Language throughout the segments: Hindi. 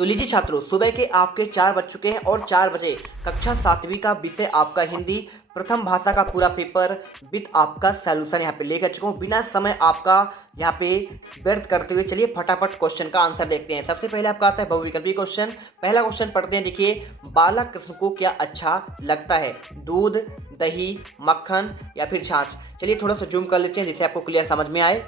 तो लीजिए छात्रों, सुबह के आपके 4 बज चुके हैं और 4 बजे कक्षा 7वीं का विषय आपका हिंदी प्रथम भाषा का पूरा पेपर विद आपका सॉल्यूशन यहाँ पे लेकर चुका हूँ। बिना समय आपका यहाँ पे व्यर्थ करते हुए चलिए फटाफट क्वेश्चन का आंसर देखते हैं। सबसे पहले आपका आता है बहुविकल्पी क्वेश्चन। पहला क्वेश्चन पढ़ते हैं। देखिए, बालक कृष्ण को क्या अच्छा लगता है? दूध, दही, मक्खन या फिर छाछ? चलिए थोड़ा सा जूम कर लेते हैं जिससे आपको क्लियर समझ में आए।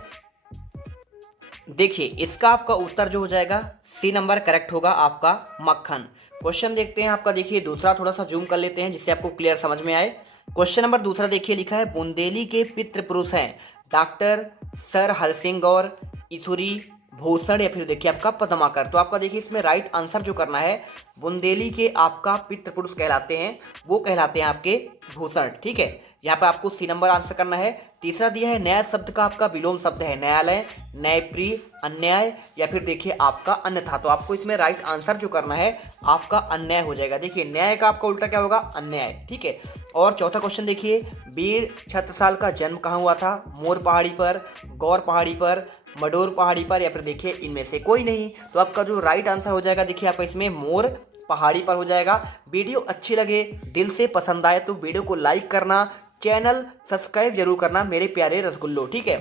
देखिए, इसका आपका उत्तर जो हो जाएगा सी नंबर करेक्ट होगा, आपका मक्खन। क्वेश्चन देखते हैं आपका। देखिए दूसरा थोड़ा सा जूम कर लेते हैं जिससे आपको क्लियर समझ में आए। क्वेश्चन नंबर दूसरा देखिए, लिखा है बुंदेली के पितृ पुरुष हैं डॉक्टर सर हरसिंह गौर, ईश्वरी भूषण या फिर देखिए आपका पद्माकर। तो आपका देखिए इसमें राइट आंसर जो करना है, बुंदेली के आपका पितृ पुरुष कहलाते हैं, वो कहलाते हैं आपके भूषण। ठीक है, यहाँ पे आपको सी नंबर आंसर करना है। तीसरा दिया है न्याय शब्द का आपका विलोम शब्द है न्यायालय, न्यायप्रिय, अन्याय या फिर देखिए आपका अन्यथा। तो आपको इसमें राइट आंसर जो करना है आपका अन्याय हो जाएगा। देखिए न्याय का आपका उल्टा क्या होगा? अन्याय। ठीक है, और चौथा क्वेश्चन देखिए, वीर छत्रसाल का जन्म कहाँ हुआ था? मोर पहाड़ी पर, गौर पहाड़ी पर, मडोर पहाड़ी पर या फिर देखिए इनमें से कोई नहीं। तो आपका जो राइट आंसर हो जाएगा देखिए आपका इसमें मोर पहाड़ी पर हो जाएगा। वीडियो अच्छी लगे, दिल से पसंद आए तो वीडियो को लाइक करना, चैनल सब्सक्राइब जरूर करना मेरे प्यारे रसगुल्लो। ठीक है,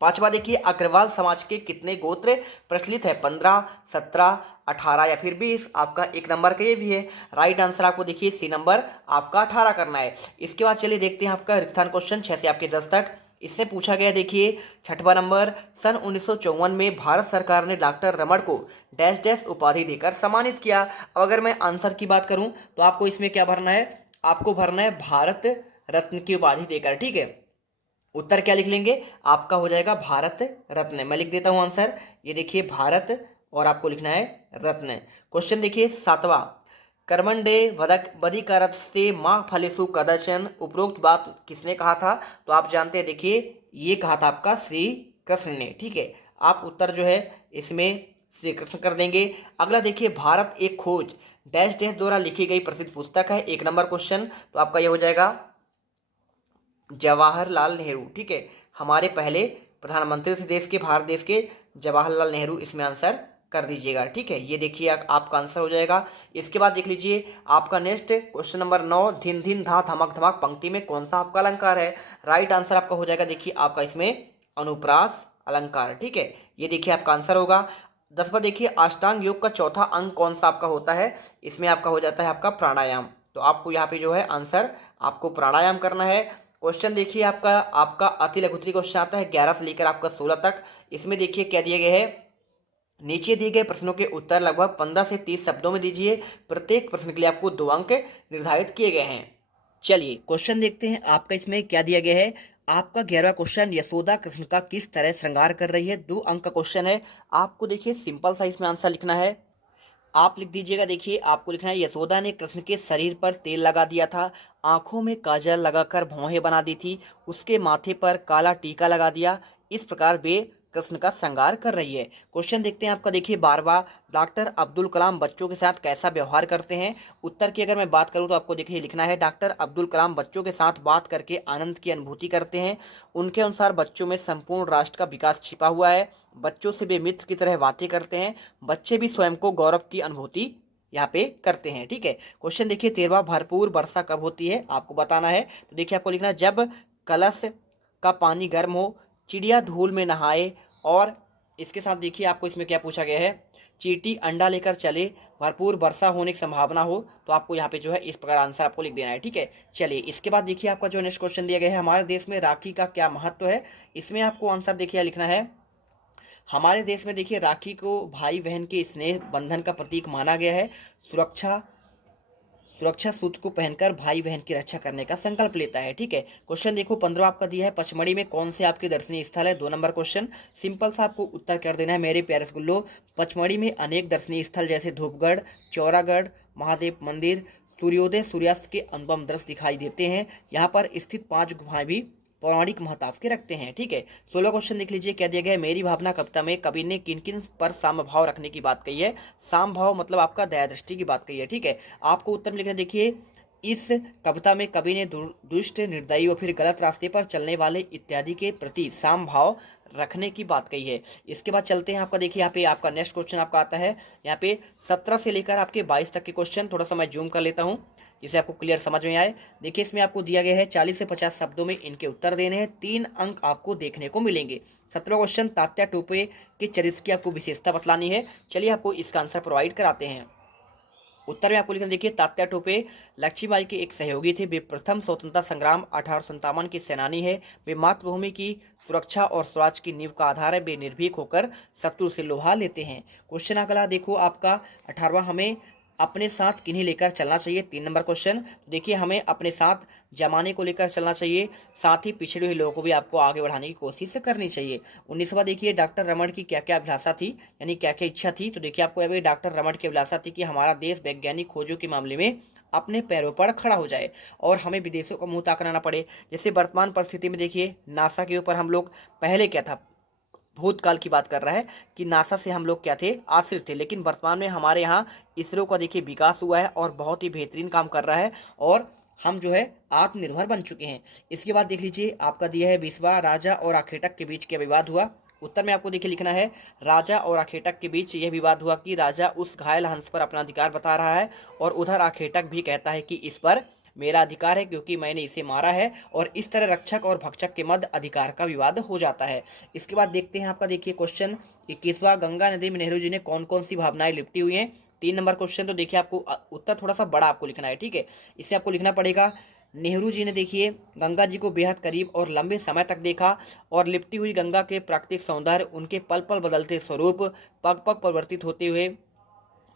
पांचवा देखिए, अग्रवाल समाज के कितने गोत्र प्रचलित है? 15, 17, 18 या फिर 20? आपका एक नंबर का ये भी है। राइट आंसर आपको देखिए सी नंबर आपका 18 करना है। इसके बाद चलिए देखते हैं आपका रिक्तान क्वेश्चन 6 से आपके 10 तक। इससे पूछा गया देखिए छठवां नंबर, सन 1954 में भारत सरकार ने डॉक्टर रमन को डैश डैश उपाधि देकर सम्मानित किया। अब अगर मैं आंसर की बात करूं तो आपको इसमें क्या भरना है? आपको भरना है भारत रत्न की उपाधि देकर। ठीक है, उत्तर क्या लिख लेंगे? आपका हो जाएगा भारत रत्न। मैं लिख देता हूं आंसर, ये देखिए भारत और आपको लिखना है रत्न। क्वेश्चन देखिए सातवां, कर्मंडे वदक बधिकारत से माँ फलेसु कदर्शन, उपरोक्त बात किसने कहा था? तो आप जानते हैं देखिए ये कहा था आपका श्री कृष्ण ने। ठीक है, आप उत्तर जो है इसमें श्री कृष्ण कर देंगे। अगला देखिए, भारत एक खोज डैश डैश द्वारा लिखी गई प्रसिद्ध पुस्तक है, एक नंबर क्वेश्चन। तो आपका ये हो जाएगा जवाहरलाल नेहरू। ठीक है, हमारे पहले प्रधानमंत्री थे देश के, भारत देश के, जवाहरलाल नेहरू इसमें आंसर कर दीजिएगा। ठीक है, ये देखिए आपका आंसर हो जाएगा। इसके बाद देख लीजिए आपका नेक्स्ट क्वेश्चन नंबर 9, धिन धिन धा धमक धमक पंक्ति में कौन सा आपका अलंकार है? राइट आंसर आपका हो जाएगा देखिए आपका इसमें अनुप्रास अलंकार। ठीक है, ये देखिए आपका आंसर होगा। 10वां देखिए, अष्टांग योग का चौथा अंग कौन सा आपका होता है? इसमें आपका हो जाता है आपका प्राणायाम। तो आपको यहाँ पे जो है आंसर आपको प्राणायाम करना है। क्वेश्चन देखिए आपका आपका अति लघुत्तरी क्वेश्चन आता है 11 से लेकर आपका 16 तक। इसमें देखिए क्या दिए गए हैं, नीचे दिए गए प्रश्नों के उत्तर लगभग 15 से 30 शब्दों में दीजिए। प्रत्येक प्रश्न के लिए आपको 2 अंक निर्धारित किए गए हैं। चलिए क्वेश्चन देखते हैं आपका इसमें क्या दिया गया है। आपका 11वां क्वेश्चन, यशोदा कृष्ण का किस तरह श्रृंगार कर रही है? 2 अंक का क्वेश्चन है। आपको देखिए सिंपल सा इसमें आंसर लिखना है। आप लिख दीजिएगा, देखिए आपको लिखना है यशोदा ने कृष्ण के शरीर पर तेल लगा दिया था, आंखों में काजल लगाकर भौहें बना दी थी, उसके माथे पर काला टीका लगा दिया। इस प्रकार वे कृष्ण का श्रृंगार कर रही है। क्वेश्चन देखते हैं आपका देखिए 12वां, डॉक्टर अब्दुल कलाम बच्चों के साथ कैसा व्यवहार करते हैं? उत्तर की अगर मैं बात करूं तो आपको देखिए लिखना है, डॉक्टर अब्दुल कलाम बच्चों के साथ बात करके आनंद की अनुभूति करते हैं। उनके अनुसार बच्चों में संपूर्ण राष्ट्र का विकास छिपा हुआ है। बच्चों से वे मित्र की तरह बातें करते हैं। बच्चे भी स्वयं को गौरव की अनुभूति यहाँ पे करते हैं। ठीक है, क्वेश्चन देखिए 13वां, भरपूर वर्षा कब होती है? आपको बताना है। तो देखिए आपको लिखना है, जब कलश का पानी गर्म हो, चिड़िया धूल में नहाए, और इसके साथ देखिए आपको इसमें क्या पूछा गया है, चींटी अंडा लेकर चले, भरपूर वर्षा होने की संभावना हो। तो आपको यहाँ पे जो है इस प्रकार आंसर आपको लिख देना है। ठीक है, चलिए इसके बाद देखिए आपका जो नेक्स्ट क्वेश्चन दिया गया है, हमारे देश में राखी का क्या महत्व है? इसमें आपको आंसर देखिए लिखना है, हमारे देश में देखिए राखी को भाई बहन के स्नेह बंधन का प्रतीक माना गया है। सुरक्षा सूत्र को पहनकर भाई बहन की रक्षा करने का संकल्प लेता है। ठीक है, क्वेश्चन देखो 15 आपका दिया है, पचमढ़ी में कौन से आपके दर्शनीय स्थल है? 2 नंबर क्वेश्चन। सिंपल सा आपको उत्तर कर देना है मेरे प्यारे रसगुल्लो। पचमढ़ी में अनेक दर्शनीय स्थल जैसे धूपगढ़, चौरागढ़, महादेव मंदिर, सूर्योदय सूर्यास्त के अनुपम दृश्य दिखाई देते हैं। यहाँ पर स्थित 5 गुफाएं भी पौराणिक महत्व के रखते हैं। ठीक है, 16 क्वेश्चन देख लीजिए क्या दिया गया है, मेरी भावना कविता में कवि ने किन किन पर साम भाव रखने की बात कही है? साम भाव मतलब आपका दया दृष्टि की बात कही है। ठीक है, आपको उत्तर में लिखना, देखिए इस कविता में कवि ने दुष्ट, निर्दयी और फिर गलत रास्ते पर चलने वाले इत्यादि के प्रति साम भाव रखने की बात कही है। इसके बाद चलते हैं आपका, देखिए यहाँ पे आपका नेक्स्ट क्वेश्चन आपका आता है यहाँ पे 17 से लेकर आपके 22 तक के क्वेश्चन। थोड़ा सा मैं जूम कर लेता हूँ जिससे आपको क्लियर समझ में आए। देखिए इसमें आपको दिया गया है 40 से 50 शब्दों में इनके उत्तर देने हैं, 3 अंक आपको देखने को मिलेंगे। 17वां क्वेश्चन, तात्या टोपे के चरित्र की आपको विशेषता बतलानी है। चलिए आपको इसका आंसर प्रोवाइड कराते हैं। उत्तर में आपको लिखना, देखिए तात्या टोपे लक्ष्मीबाई के एक सहयोगी थे। वे प्रथम स्वतंत्रता संग्राम 1857 के सेनानी है। वे मातृभूमि की सुरक्षा और स्वराज की नींव का आधार है। वे निर्भीक होकर शत्रु से लोहा लेते हैं। क्वेश्चन अगला देखो आपका 18वां, हमें अपने साथ किन्हें लेकर चलना चाहिए। 3 नंबर क्वेश्चन, देखिए हमें अपने साथ जमाने को लेकर चलना चाहिए, साथ ही पिछड़े हुए लोगों को भी आपको आगे बढ़ाने की कोशिश करनी चाहिए। 19वां, देखिए डॉक्टर रमन की क्या क्या अभिलाषा थी, यानी क्या क्या इच्छा थी। तो देखिए आपको अभी डॉक्टर रमन की अभिलाषा थी कि हमारा देश वैज्ञानिक खोजों के मामले में अपने पैरों पर खड़ा हो जाए और हमें विदेशों का मुंह ताकना ना पड़े। जैसे वर्तमान परिस्थिति में देखिए नासा के ऊपर हम लोग पहले क्या था, भूतकाल की बात कर रहा है कि नासा से हम लोग क्या थे, आश्रित थे, लेकिन वर्तमान में हमारे यहाँ इसरो का देखिए विकास हुआ है और बहुत ही बेहतरीन काम कर रहा है और हम जो है आत्मनिर्भर बन चुके हैं। इसके बाद देख लीजिए आपका दिया है 20वां, राजा और आखेटक के बीच क्या विवाद हुआ। उत्तर में आपको देखिए लिखना है, राजा और आखेटक के बीच यह विवाद हुआ कि राजा उस घायल हंस पर अपना अधिकार बता रहा है और उधर आखेटक भी कहता है कि इस पर मेरा अधिकार है क्योंकि मैंने इसे मारा है, और इस तरह रक्षक और भक्षक के मध्य अधिकार का विवाद हो जाता है। इसके बाद देखते हैं आपका, देखिए क्वेश्चन 21वां, गंगा नदी में नेहरू जी ने कौन कौन सी भावनाएं लिपटी हुई हैं। 3 नंबर क्वेश्चन, तो देखिए आपको उत्तर थोड़ा सा बड़ा आपको लिखना है, ठीक है। इससे आपको लिखना पड़ेगा, नेहरू जी ने देखिए गंगा जी को बेहद करीब और लंबे समय तक देखा और लिपटी हुई गंगा के प्राकृतिक सौंदर्य, उनके पल पल बदलते स्वरूप, पग पग परिवर्तित होते हुए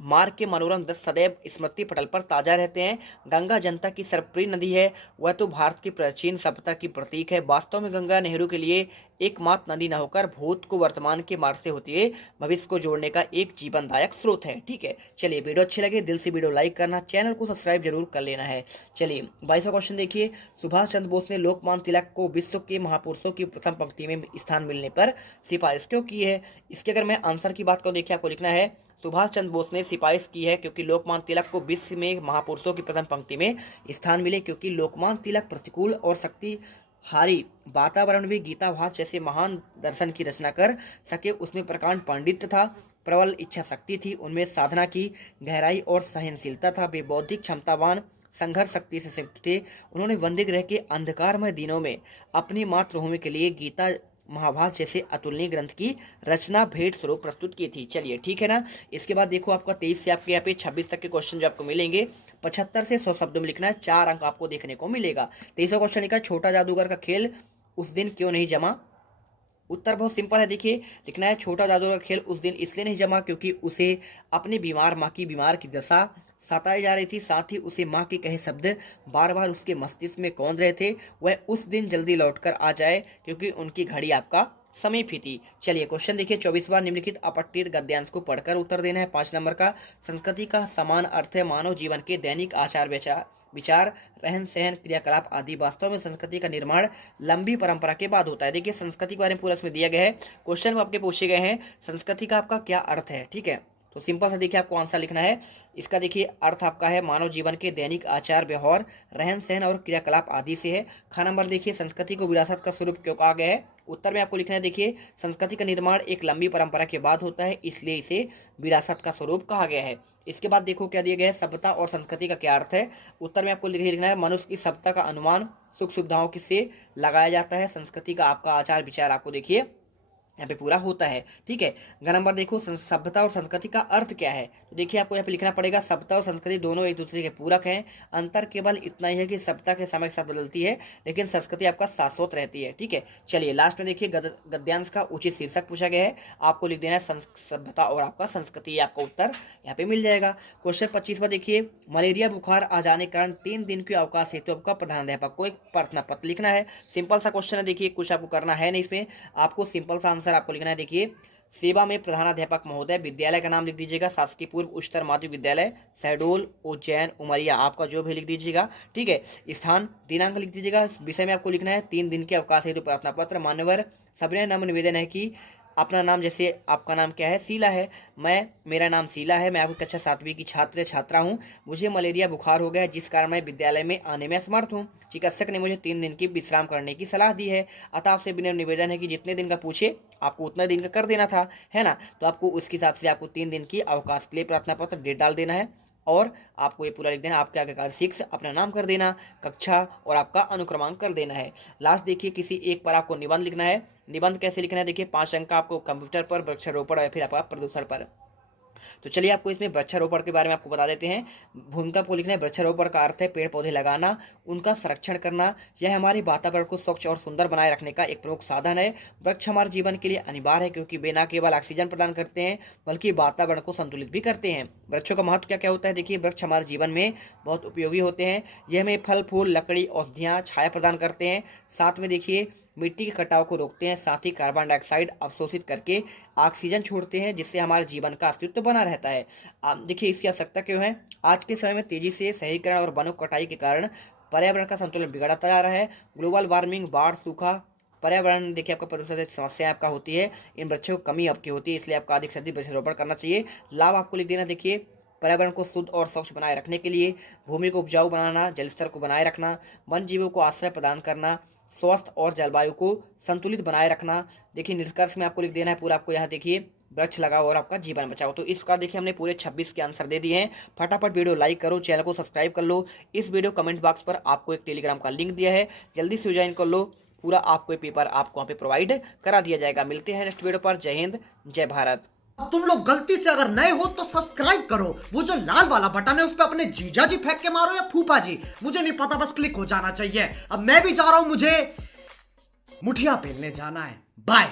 मार्ग के मनोरम दृश्य सदैव स्मृति पटल पर ताजा रहते हैं। गंगा जनता की सर्वप्रिय नदी है, वह तो भारत की प्राचीन सभ्यता की प्रतीक है। वास्तव में गंगा नेहरू के लिए एकमात्र नदी न होकर भूत को वर्तमान के मार्ग से होते हुए भविष्य को जोड़ने का एक जीवनदायक स्रोत है, ठीक है। चलिए वीडियो अच्छी लगे दिल से वीडियो लाइक करना, चैनल को सब्सक्राइब जरूर कर लेना है। चलिए 22वां क्वेश्चन देखिए, सुभाष चंद्र बोस ने लोकमान्य तिलक को विश्व के महापुरुषों की प्रथम पंक्ति में स्थान मिलने पर सिफारिश क्यों की है। इसके अगर मैं आंसर की बात करूँ, देखिए आपको लिखना है, सुभाष चंद्र बोस ने सिफारिश की है क्योंकि लोकमान्य तिलक को विश्व में महापुरुषों की प्रथम पंक्ति में स्थान मिले, क्योंकि लोकमान्य तिलक प्रतिकूल और शक्तिहारी वातावरण में गीताभास जैसे महान दर्शन की रचना कर सके। उसमें प्रकांड पांडित्य था, प्रबल इच्छा शक्ति थी, उनमें साधना की गहराई और सहनशीलता था। वे बौद्धिक क्षमतावान, संघर्ष शक्ति से संयुक्त थे। उन्होंने वंदे ग्रह के अंधकारमय दिनों में अपनी मातृभूमि के लिए गीता महाभारत जैसे अतुलनीय ग्रंथ की रचना भेंट स्वरूप प्रस्तुत की थी। चलिए ठीक है ना। इसके बाद देखो आपका 23 से आपके यहाँ पे 26 तक के क्वेश्चन जो आपको मिलेंगे 75 से 100 शब्दों में लिखना है, 4 अंक आपको देखने को मिलेगा। 23वां क्वेश्चन लिखा, छोटा जादूगर का खेल उस दिन क्यों नहीं जमा। उत्तर बहुत सिंपल है, देखिए लिखना है, छोटा जादूगर का खेल उस दिन इसलिए नहीं जमा क्योंकि उसे अपनी बीमार माँ की बीमार की दशा सताई जा रही थी, साथ ही उसे माँ के कहे शब्द बार बार उसके मस्तिष्क में कौंध रहे थे। वह उस दिन जल्दी लौटकर आ जाए क्योंकि उनकी घड़ी आपका समीप ही थी। चलिए क्वेश्चन देखिए 24वां, निम्नलिखित अपठित गद्यांश को पढ़कर उत्तर देना है। 5 नंबर का, संस्कृति का समान अर्थ है मानव जीवन के दैनिक आचार विचार, रहन सहन, क्रियाकलाप आदि। वास्तव में संस्कृति का निर्माण लंबी परंपरा के बाद होता है। देखिए संस्कृति के बारे में पूरा इसमें दिया गया है, क्वेश्चन में आपके पूछे गए हैं संस्कृति का आपका क्या अर्थ है, ठीक है। तो सिंपल सा देखिए आपको आंसर लिखना है। इसका देखिए अर्थ आपका है मानव जीवन के दैनिक आचार व्यवहार, रहन सहन और क्रियाकलाप आदि से है। खा नंबर देखिए, संस्कृति को विरासत का स्वरूप क्यों कहा गया है। उत्तर में आपको लिखना है, देखिए संस्कृति का निर्माण एक लंबी परंपरा के बाद होता है, इसलिए इसे विरासत का स्वरूप कहा गया है। इसके बाद देखो क्या दिया गया है, सभ्यता और संस्कृति का क्या अर्थ है। उत्तर में आपको लिखना है, मनुष्य की सभ्यता का अनुमान सुख सुविधाओं से लगाया जाता है। संस्कृति का आपका आचार विचार आपको देखिए यहाँ पे पूरा होता है, ठीक है। ग नंबर देखो, सभ्यता और संस्कृति का अर्थ क्या है। तो देखिए आपको यहाँ पे लिखना पड़ेगा, सभ्यता और संस्कृति दोनों एक दूसरे के पूरक हैं। अंतर केवल इतना ही है कि सभ्यता के समय के साथ बदलती है लेकिन संस्कृति आपका शाश्वत रहती है, ठीक है। चलिए लास्ट में देखिए गद्यांश का उचित शीर्षक पूछा गया है, आपको लिख देना है सभ्यता और आपका संस्कृति, आपका उत्तर यहाँ पे मिल जाएगा। क्वेश्चन 25वां देखिए, मलेरिया बुखार आ जाने के कारण 3 दिन के अवकाश हेतु आपका प्रधानाध्यापक को एक प्रार्थना पत्र लिखना है। सिंपल सा क्वेश्चन है, देखिए कुछ आपको करना है नहीं, इसमें आपको सिंपल सा आंसर आपको लिखना है। देखिए सेवा में प्रधानाध्यापक महोदय, विद्यालय का नाम लिख दीजिएगा, शासकीय पूर्व उच्चतर माध्यमिक विद्यालय शहडोल, उज्जैन, उमरिया, आपका जो भी लिख दीजिएगा, ठीक है। स्थान दिनांक लिख दीजिएगा। विषय में आपको लिखना है 3 दिन के अवकाश हेतु प्रार्थना पत्र। मान्यवर सविनय नम्र निवेदन है कि अपना नाम, जैसे आपका नाम क्या है, शीला है, मेरा नाम शीला है, मैं आपकी कक्षा 7वीं की छात्रा हूँ। मुझे मलेरिया बुखार हो गया है जिस कारण मैं विद्यालय में आने में असमर्थ हूँ। चिकित्सक ने मुझे 3 दिन की विश्राम करने की सलाह दी है। अतः आपसे विनम्र निवेदन है कि जितने दिन का पूछे आपको उतना दिन का कर देना था, है ना। तो आपको उसके हिसाब से आपको 3 दिन की अवकाश के लिए प्रार्थना पत्र डेट डाल देना है और आपको ये पूरा लिख देना, आपके आगे कार्ड 6 अपना नाम कर देना, कक्षा और आपका अनुक्रमांक कर देना है। लास्ट देखिए किसी एक पर आपको निबंध लिखना है। निबंध कैसे लिखना है, देखिए 5 अंक का आपको कंप्यूटर पर, वृक्षारोपण या फिर आपका प्रदूषण पर। तो चलिए आपको इसमें वृक्षारोपण के बारे में आपको बता देते हैं। भूमिका को लिखना है। वृक्षारोपण का अर्थ है पेड़ पौधे लगाना, उनका संरक्षण करना। यह हमारे वातावरण को स्वच्छ और सुंदर बनाए रखने का एक प्रमुख साधन है। वृक्ष हमारे जीवन के लिए अनिवार्य है क्योंकि वे न केवल ऑक्सीजन प्रदान करते हैं बल्कि वातावरण को संतुलित भी करते हैं। वृक्षों का महत्व क्या क्या होता है, देखिए वृक्ष हमारे जीवन में बहुत उपयोगी होते हैं। यह हमें फल फूल, लकड़ी, औषधियाँ, छाया प्रदान करते हैं। साथ में देखिए मिट्टी के कटाव को रोकते हैं, साथ ही कार्बन डाइऑक्साइड अवशोषित करके ऑक्सीजन छोड़ते हैं जिससे हमारे जीवन का अस्तित्व बना रहता है। देखिए इसकी आवश्यकता क्यों है, आज के समय में तेजी से शहरीकरण और वनों कटाई के कारण पर्यावरण का संतुलन बिगड़ता जा रहा है। ग्लोबल वार्मिंग, बाढ़, सूखा, पर्यावरण देखिए आपका प्रदूषण समस्या आपका होती है। इन वृक्षों की कमी आपकी होती है, इसलिए आपका अधिक से अधिक वृक्षारोपण करना चाहिए। लाभ आपको लिख देना, देखिए पर्यावरण को शुद्ध और स्वच्छ बनाए रखने के लिए भूमि को उपजाऊ बनाना, जल स्तर को बनाए रखना, वन जीवों को आश्रय प्रदान करना, स्वास्थ्य और जलवायु को संतुलित बनाए रखना। देखिए निष्कर्ष में आपको लिख देना है पूरा, आपको यहाँ देखिए वृक्ष लगाओ और आपका जीवन बचाओ। तो इस प्रकार देखिए हमने पूरे 26 के आंसर दे दिए हैं। फटाफट वीडियो लाइक करो, चैनल को सब्सक्राइब कर लो। इस वीडियो कमेंट बॉक्स पर आपको एक टेलीग्राम का लिंक दिया है, जल्दी से ज्वाइन कर लो। पूरा आपको ये पेपर आपको वहाँ पे प्रोवाइड करा दिया जाएगा। मिलते हैं नेक्स्ट वीडियो पर। जय हिंद, जय भारत। अब तुम लोग गलती से अगर नए हो तो सब्सक्राइब करो, वो जो लाल वाला बटन है उस पर अपने जीजा जी फेंक के मारो या फूफा जी, मुझे नहीं पता, बस क्लिक हो जाना चाहिए। अब मैं भी जा रहा हूं, मुझे मुठिया बेलने जाना है। बाय।